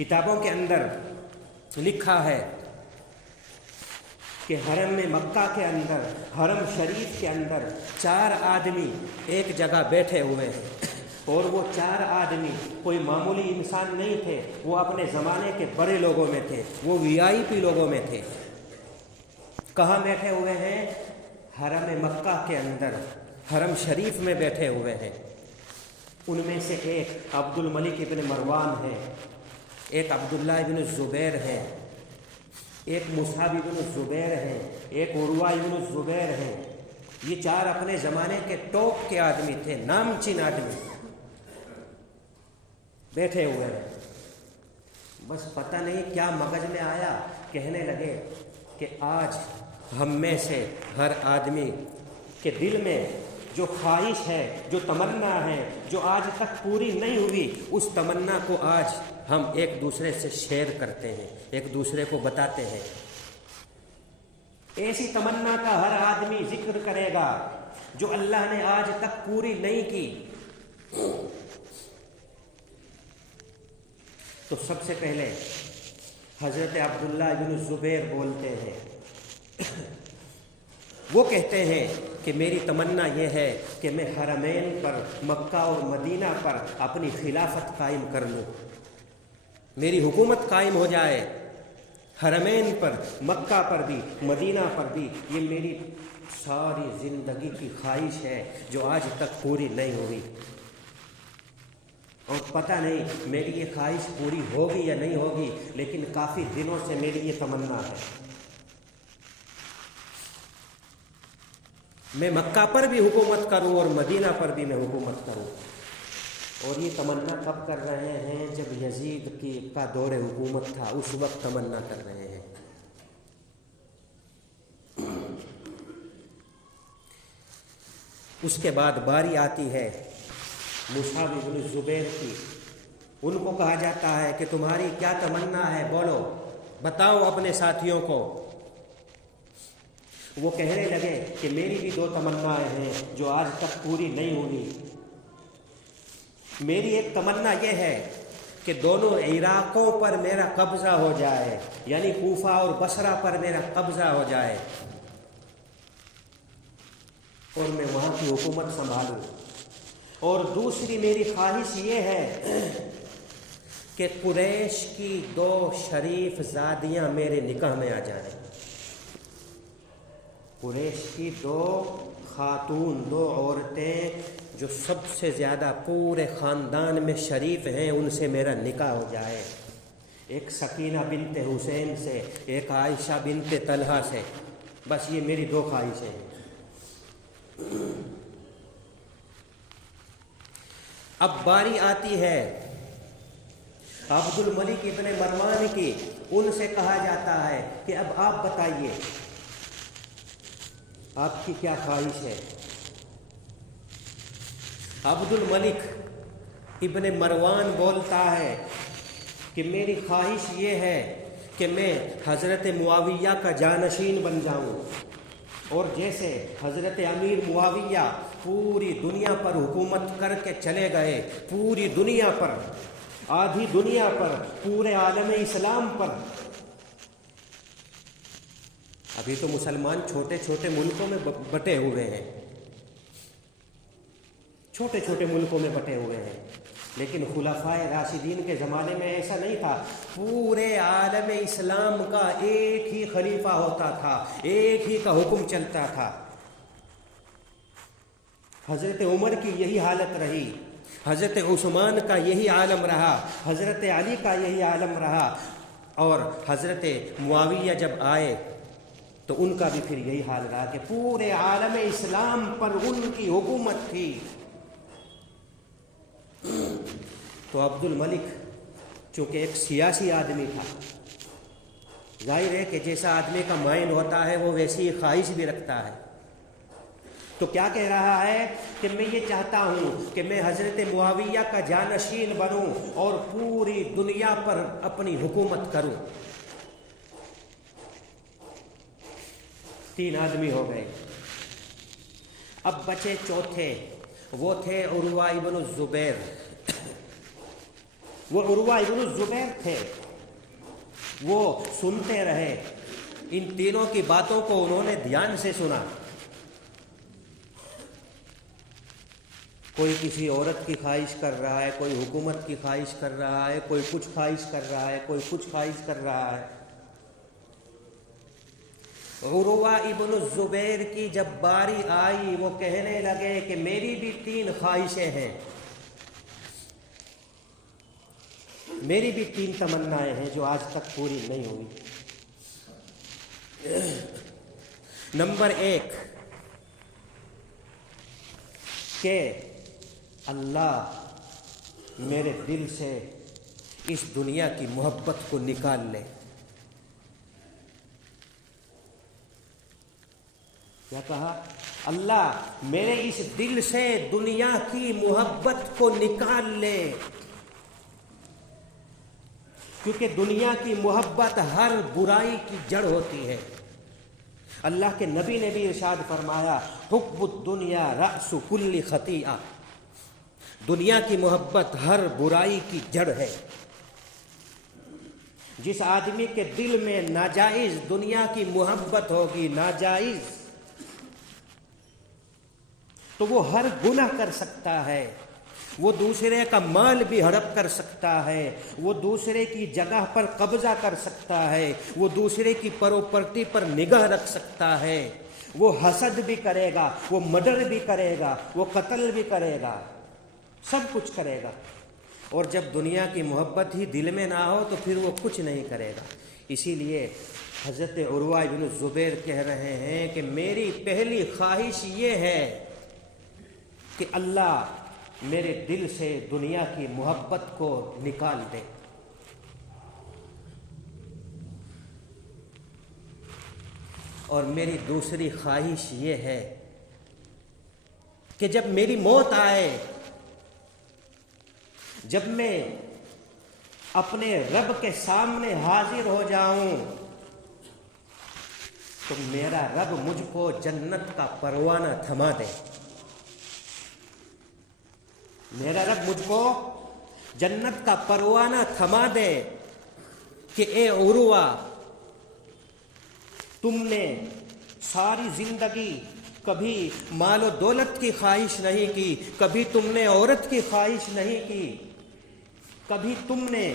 کتابوں کے اندر لکھا ہے کہ حرم میں مکہ کے اندر، حرم شریف کے اندر 4 آدمی ایک جگہ بیٹھے ہوئے ہیں، اور وہ 4 آدمی کوئی معمولی انسان نہیں تھے، وہ اپنے زمانے کے بڑے لوگوں میں تھے، وہ VIP لوگوں میں تھے۔ کہاں بیٹھے ہوئے ہیں؟ حرم مکہ کے اندر، حرم شریف میں بیٹھے ہوئے ہیں۔ ان میں سے ایک عبد الملک ابن مروان ہے، ایک عبداللہ ابن الزبیر ہے، ایک مصعب ابن الزبیر ہے، ایک عروہ ابن الزبیر ہے۔ یہ 4 اپنے زمانے کے ٹاپ کے آدمی تھے، نامچین آدمی بیٹھے ہوئے ہیں۔ بس پتہ نہیں کیا مغز میں آیا، کہنے لگے کہ آج ہم میں سے ہر آدمی کے دل میں جو خواہش ہے، جو تمنا ہے، جو آج تک پوری نہیں ہوئی، اس تمنا کو آج ہم ایک دوسرے سے شیئر کرتے ہیں، ایک دوسرے کو بتاتے ہیں۔ ایسی تمنا کا ہر آدمی ذکر کرے گا جو اللہ نے آج تک پوری نہیں کی۔ تو سب سے پہلے حضرت عبداللہ بن الزبیر بولتے ہیں، وہ کہتے ہیں کہ میری تمنا یہ ہے کہ میں حرمین پر، مکہ اور مدینہ پر اپنی خلافت قائم کر لوں، میری حکومت قائم ہو جائے حرمین پر، مکہ پر بھی، مدینہ پر بھی۔ یہ میری ساری زندگی کی خواہش ہے جو آج تک پوری نہیں ہوئی، اور پتہ نہیں میری یہ خواہش پوری ہوگی یا نہیں ہوگی، لیکن کافی دنوں سے میری یہ تمنا ہے۔ میں مکہ پر بھی حکومت کروں اور مدینہ پر بھی میں حکومت کروں۔ اور یہ تمنا کب کر رہے ہیں؟ جب یزید کا دور حکومت تھا، اس وقت تمنا کر رہے ہیں۔ اس کے بعد باری آتی ہے مصعب بن الزبیر کی۔ ان کو کہا جاتا ہے کہ تمہاری کیا تمنا ہے، بولو، بتاؤ اپنے ساتھیوں کو۔ وہ کہنے لگے کہ میری بھی 2 تمنائیں ہیں جو آج تک پوری نہیں ہوئی۔ میری ایک تمنا یہ ہے کہ دونوں عراقوں پر میرا قبضہ ہو جائے، یعنی کوفہ اور بصرہ پر میرا قبضہ ہو جائے، اور میں وہاں کی حکومت سنبھالوں۔ اور دوسری میری خواہش یہ ہے کہ قریش کی 2 شریف زادیاں میرے نکاح میں آ جائیں۔ قریش کی 2 خاتون، 2 عورتیں جو سب سے زیادہ پورے خاندان میں شریف ہیں، ان سے میرا نکاح ہو جائے۔ ایک سکینہ بنت حسین سے، ایک عائشہ بنت طلحہ سے۔ بس یہ میری 2 خواہشیں ہیں۔ اب باری آتی ہے عبد الملک ابن مروان کی۔ ان سے کہا جاتا ہے کہ اب آپ بتائیے آپ کی کیا خواہش ہے؟ عبد الملک ابن مروان بولتا ہے کہ میری خواہش یہ ہے کہ میں حضرت معاویہ کا جانشین بن جاؤں، اور جیسے حضرت امیر معاویہ پوری دنیا پر حکومت کر کے چلے گئے، پوری دنیا پر، آدھی دنیا پر، پورے عالم اسلام پر۔ ابھی تو مسلمان چھوٹے چھوٹے ملکوں میں بٹے ہوئے ہیں، چھوٹے چھوٹے ملکوں میں بٹے ہوئے ہیں، لیکن خلفائے راشدین کے زمانے میں ایسا نہیں تھا۔ پورے عالم اسلام کا ایک ہی خلیفہ ہوتا تھا، ایک ہی کا حکم چلتا تھا۔ حضرت عمر کی یہی حالت رہی، حضرت عثمان کا یہی عالم رہا، حضرت علی کا یہی عالم رہا، اور حضرت معاویہ جب آئے تو ان کا بھی پھر یہی حال رہا کہ پورے عالم اسلام پر ان کی حکومت تھی۔ تو عبد الملک چونکہ ایک سیاسی آدمی تھا، ظاہر ہے کہ جیسا آدمی کا مائنڈ ہوتا ہے وہ ویسی ہی خواہش بھی رکھتا ہے۔ تو کیا کہہ رہا ہے کہ میں یہ چاہتا ہوں کہ میں حضرت معاویہ کا جانشین بنوں اور پوری دنیا پر اپنی حکومت کروں۔ 3 آدمی ہو گئے، اب بچے چوتھے، وہ تھے عروہ ابن الزبیر۔ وہ عروہ ابن الزبیر تھے، وہ سنتے رہے، ان تینوں کی باتوں کو انہوں نے دھیان سے سنا۔ کوئی کسی عورت کی خواہش کر رہا ہے، کوئی حکومت کی خواہش کر رہا ہے، کوئی کچھ خواہش کر رہا ہے، کوئی کچھ خواہش کر رہا ہے۔ عروہ ابن الزبیر کی جب باری آئی، وہ کہنے لگے کہ میری بھی 3 خواہشیں ہیں، میری بھی 3 تمنائیں ہیں جو آج تک پوری نہیں ہوئی۔ نمبر 1 کہ اللہ میرے دل سے اس دنیا کی محبت کو نکال لے۔ کیا کہا؟ اللہ میرے اس دل سے دنیا کی محبت کو نکال لے، کیونکہ دنیا کی محبت ہر برائی کی جڑ ہوتی ہے۔ اللہ کے نبی نے بھی ارشاد فرمایا، حب الدنیا رأس کل خطیئہ، دنیا کی محبت ہر برائی کی جڑ ہے۔ جس آدمی کے دل میں ناجائز دنیا کی محبت ہوگی، ناجائز، تو وہ ہر گناہ کر سکتا ہے، وہ دوسرے کا مال بھی ہڑپ کر سکتا ہے، وہ دوسرے کی جگہ پر قبضہ کر سکتا ہے، وہ دوسرے کی پراپرٹی پر نگاہ رکھ سکتا ہے، وہ حسد بھی کرے گا، وہ مرڈر بھی کرے گا، وہ قتل بھی کرے گا، سب کچھ کرے گا۔ اور جب دنیا کی محبت ہی دل میں نہ ہو تو پھر وہ کچھ نہیں کرے گا۔ اسی لیے حضرت عروہ ابن الزبیر کہہ رہے ہیں کہ میری پہلی خواہش یہ ہے کہ اللہ میرے دل سے دنیا کی محبت کو نکال دے۔ اور میری دوسری خواہش یہ ہے کہ جب میری موت آئے، جب میں اپنے رب کے سامنے حاضر ہو جاؤں، تو میرا رب مجھ کو جنت کا پروانہ تھما دے، میرا رب مجھ کو جنت کا پروانہ تھما دے کہ اے عروہ، تم نے ساری زندگی کبھی مال و دولت کی خواہش نہیں کی، کبھی تم نے عورت کی خواہش نہیں کی، کبھی تم نے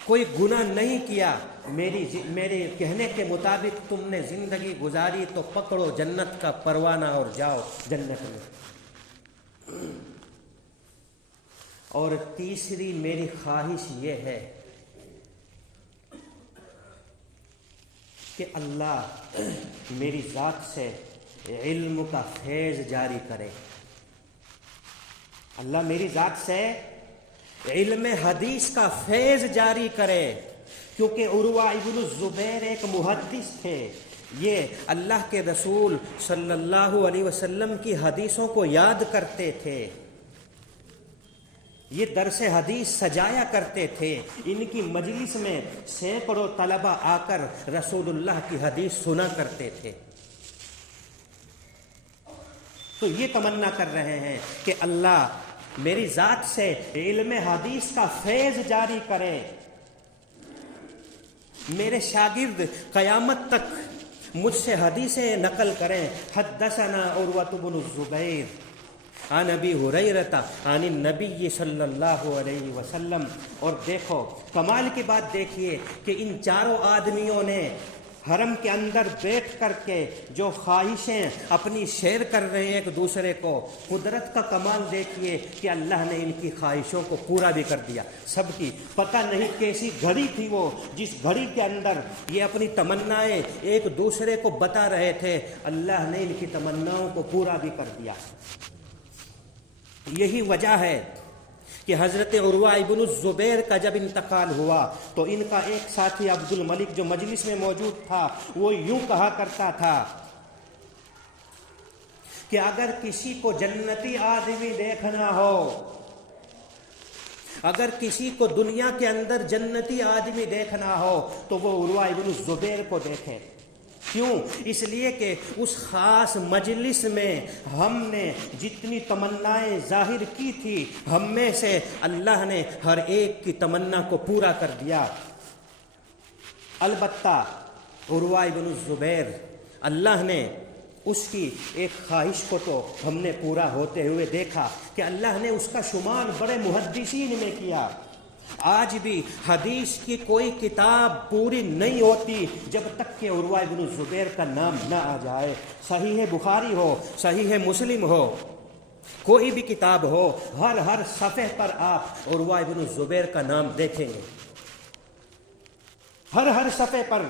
کوئی گناہ نہیں کیا، میرے کہنے کے مطابق تم نے زندگی گزاری، تو پکڑو جنت کا پروانہ اور جاؤ جنت میں۔ اور تیسری میری خواہش یہ ہے کہ اللہ میری ذات سے علم کا فیض جاری کرے، اللہ میری ذات سے علم حدیث کا فیض جاری کرے، کیونکہ عروہ ابن الزبیر ایک محدث تھے، یہ اللہ کے رسول صلی اللہ علیہ وسلم کی حدیثوں کو یاد کرتے تھے، یہ درس حدیث سجایا کرتے تھے، ان کی مجلس میں سینکڑوں طلبہ آ کر رسول اللہ کی حدیث سنا کرتے تھے۔ تو یہ تمنا کر رہے ہیں کہ اللہ میری ذات سے علم حدیث کا فیض جاری کرے، میرے شاگرد قیامت تک مجھ سے حدیثیں نقل کریں۔ حدثنا عروہ بن الزبیر عن ابی ہریرہ عن النبی صلی اللہ علیہ وسلم۔ اور دیکھو کمال کی بات دیکھیے کہ ان چاروں آدمیوں نے حرم کے اندر بیٹھ کر کے جو خواہشیں اپنی شیئر کر رہے ہیں ایک دوسرے کو، قدرت کا کمال دیکھیے کہ اللہ نے ان کی خواہشوں کو پورا بھی کر دیا، سب کی۔ پتہ نہیں کیسی گھڑی تھی وہ، جس گھڑی کے اندر یہ اپنی تمنائیں ایک دوسرے کو بتا رہے تھے، اللہ نے ان کی تمناؤں کو پورا بھی کر دیا۔ یہی وجہ ہے کہ حضرت عروہ ابن الزبیر کا جب انتقال ہوا تو ان کا ایک ساتھی عبد الملک جو مجلس میں موجود تھا، وہ یوں کہا کرتا تھا کہ اگر کسی کو جنتی آدمی دیکھنا ہو، اگر کسی کو دنیا کے اندر جنتی آدمی دیکھنا ہو تو وہ عروہ ابن الزبیر کو دیکھے۔ کیوں؟ اس لیے کہ اس خاص مجلس میں ہم نے جتنی تمنائیں ظاہر کی تھی، ہم میں سے اللہ نے ہر ایک کی تمنا کو پورا کر دیا۔ البتہ عروہ بن الزبیر، اللہ نے اس کی ایک خواہش کو تو ہم نے پورا ہوتے ہوئے دیکھا کہ اللہ نے اس کا شمار بڑے محدثین میں کیا۔ آج بھی حدیث کی کوئی کتاب پوری نہیں ہوتی جب تک کہ عروہ بن الزبیر کا نام نہ آ جائے۔ صحیح بخاری ہو، صحیح مسلم ہو، کوئی بھی کتاب ہو، ہر صفحے پر آپ عروہ بن الزبیر کا نام دیکھیں گے۔ ہر صفحے پر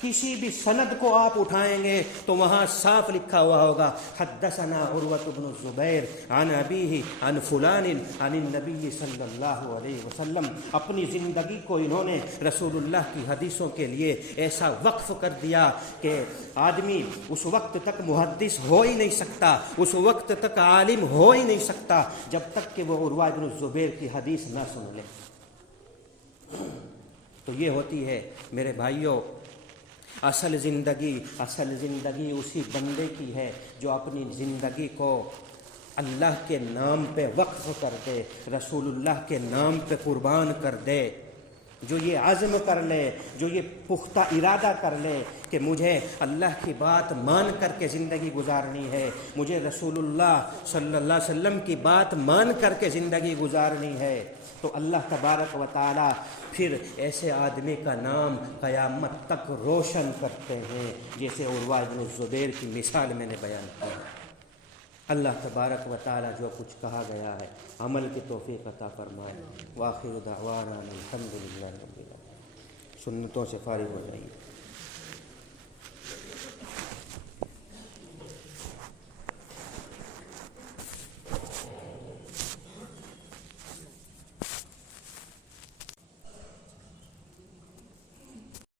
کسی بھی سند کو آپ اٹھائیں گے تو وہاں صاف لکھا ہوا ہوگا حدثنا عروہ بن الزبیر عن ابیہ عن فلان عن النبی صلی اللہ علیہ وسلم۔ اپنی زندگی کو انہوں نے رسول اللہ کی حدیثوں کے لیے ایسا وقف کر دیا کہ آدمی اس وقت تک محدث ہو ہی نہیں سکتا، اس وقت تک عالم ہو ہی نہیں سکتا جب تک کہ وہ عروہ بن الزبیر کی حدیث نہ سن لے۔ تو یہ ہوتی ہے میرے بھائیوں اصل زندگی اسی بندے کی ہے جو اپنی زندگی کو اللہ کے نام پہ وقف کر دے، رسول اللہ کے نام پہ قربان کر دے، جو یہ عزم کر لے، جو یہ پختہ ارادہ کر لے کہ مجھے اللہ کی بات مان کر کے زندگی گزارنی ہے، مجھے رسول اللہ صلی اللہ علیہ وسلم کی بات مان کر کے زندگی گزارنی ہے، تو اللہ تبارک و تعالی پھر ایسے آدمی کا نام قیامت تک روشن کرتے ہیں، جیسے عروہ بن الزبیر کی مثال میں نے بیان کی۔ اللہ تبارک و تعالی جو کچھ کہا گیا ہے عمل کی توفیق عطا فرمائے۔ وآخر دعوانا الحمد للہ رب العالمین۔ سنتوں سے فارغ ہو جائیے۔